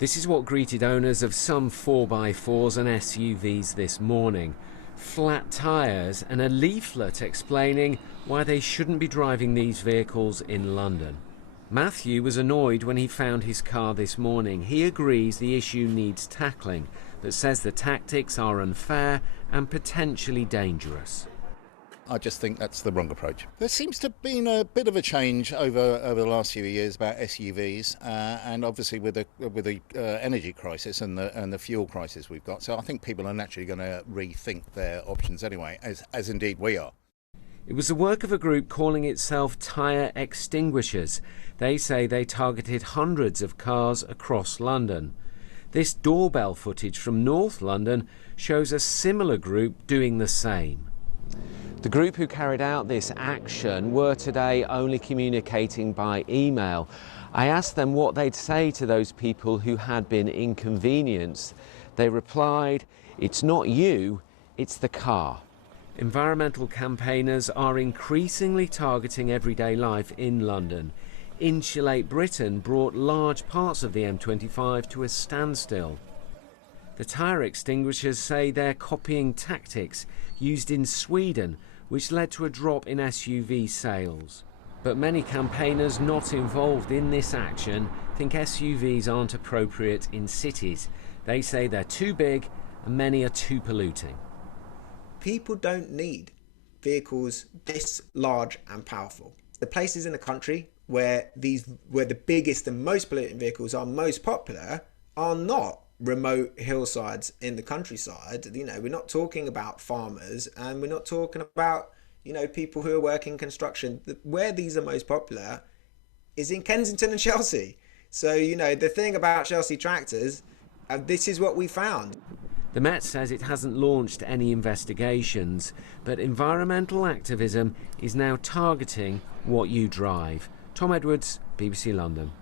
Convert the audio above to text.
This is what greeted owners of some 4x4s and SUVs this morning. Flat tyres and a leaflet explaining why they shouldn't be driving these vehicles in London. Matthew was annoyed when he found his car this morning. He agrees the issue needs tackling, but says the tactics are unfair and potentially dangerous. I just think that's the wrong approach. There seems to have been a bit of a change over the last few years about SUVs, and obviously with the energy crisis and the fuel crisis we've got. So I think people are naturally going to rethink their options anyway, as indeed we are. It was the work of a group calling itself Tyre Extinguishers. They say they targeted hundreds of cars across London. This doorbell footage from North London shows a similar group doing the same. The group who carried out this action were today only communicating by email. I asked them what they'd say to those people who had been inconvenienced. They replied, "It's not you, it's the car." Environmental campaigners are increasingly targeting everyday life in London. Insulate Britain brought large parts of the M25 to a standstill. The tyre extinguishers say they're copying tactics used in Sweden, which led to a drop in SUV sales. But many campaigners not involved in this action think SUVs aren't appropriate in cities. They say they're too big and many are too polluting. People don't need vehicles this large and powerful. The places in the country where the biggest and most polluting vehicles are most popular are not remote hillsides in the countryside. We're not talking about farmers, and we're not talking about, people who are working construction. Where these are most popular is in Kensington and Chelsea. So, the thing about Chelsea tractors, this is what we found. The Met says it hasn't launched any investigations, but environmental activism is now targeting what you drive. Tom Edwards, BBC London.